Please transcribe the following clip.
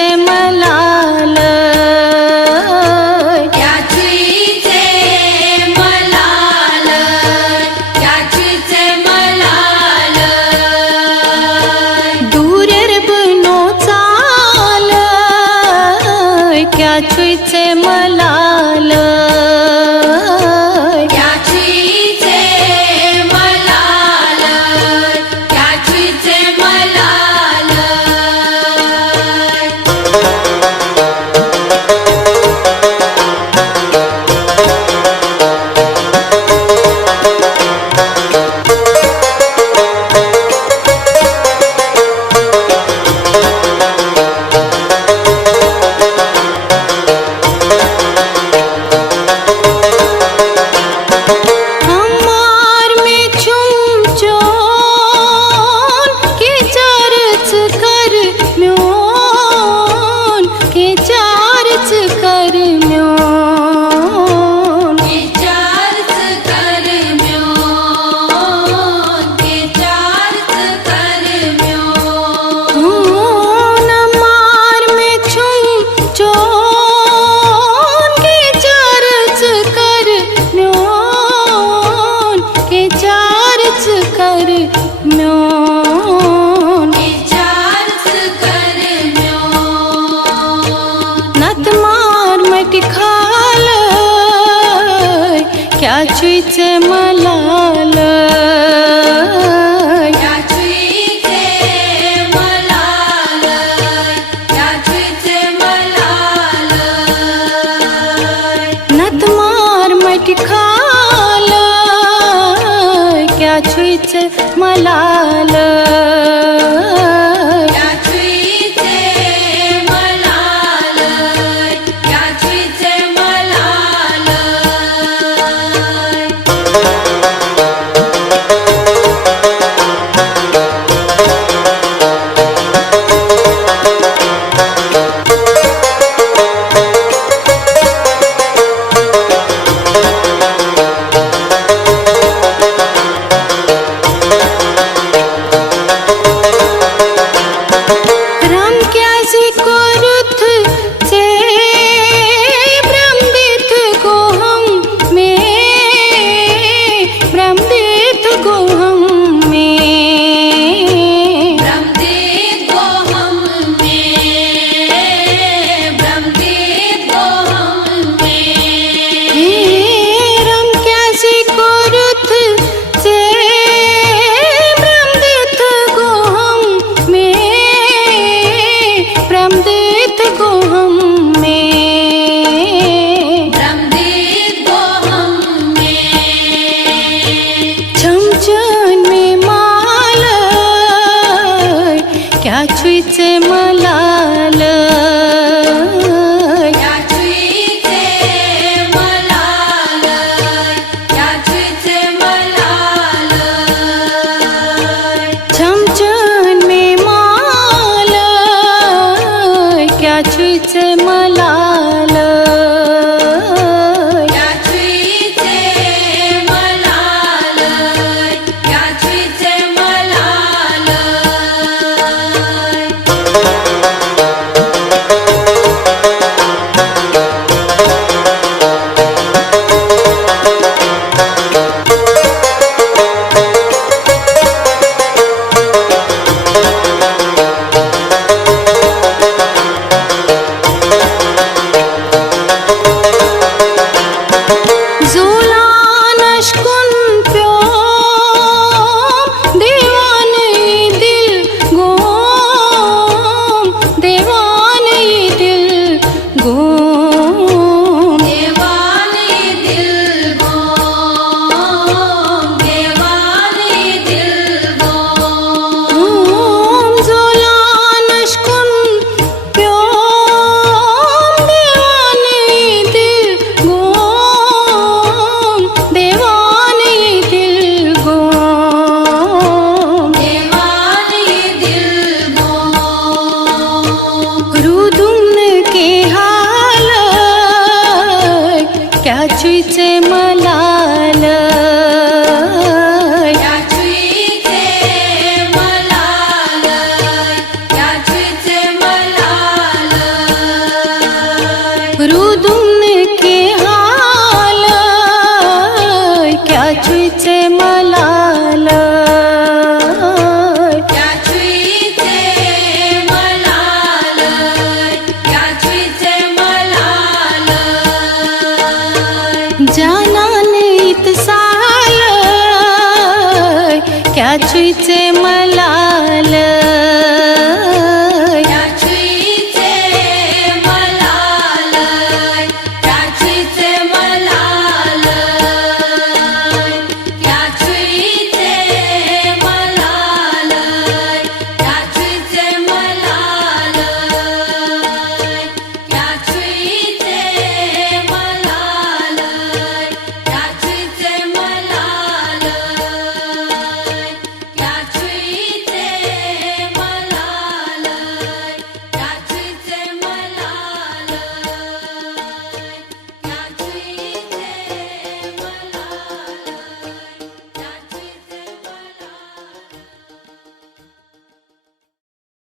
छुईचे मलाल, क्या छुईचे मलाल, क्या छुईचे मलाल, दूरेर बनो चाल, क्या छुईचे मलाल, क्या छुईचे मलाल, क्या छुईचे मलाल. हमार में छुमचोन के चारच कर म्योन, के चारच कर म्योन, विचारच कर म्योन, विचारच कर म्योन. हमार में छुमचोन के चारच कर म्योन, के चारच कर म्योन. विचारच कर म्योन. नत मार मट खाल, क्या छुईचे मलाल, क्या छुईचे मलाल, क्या छुईचे मलाल. नत मार मट खाल, क्या छुईचे मलाल, क्या छुईचे मलाल, क्या छुईचे मलाल. राम क्या जी को रुथ से ब्रह्मदेव को हम में, ब्रह्मदेव को हम में, ब्रह्मदेव को हम में, ब्रह्मदेव को हम में. हे राम क्या जी को रुथ से ब्रह्मदेव को हम में, ब्रह्मदेव को हम में. ब्रह्मदेव को हम में. छमछन में माल, क्या छुईचे मलाल, क्या छुईचे मलाल, क्या छुईचे मलाल. छमछन में माल, क्या छुईचे मलाल, क्या छुईचे मलाल, क्या छुईचे मलाल. क्या छुईचे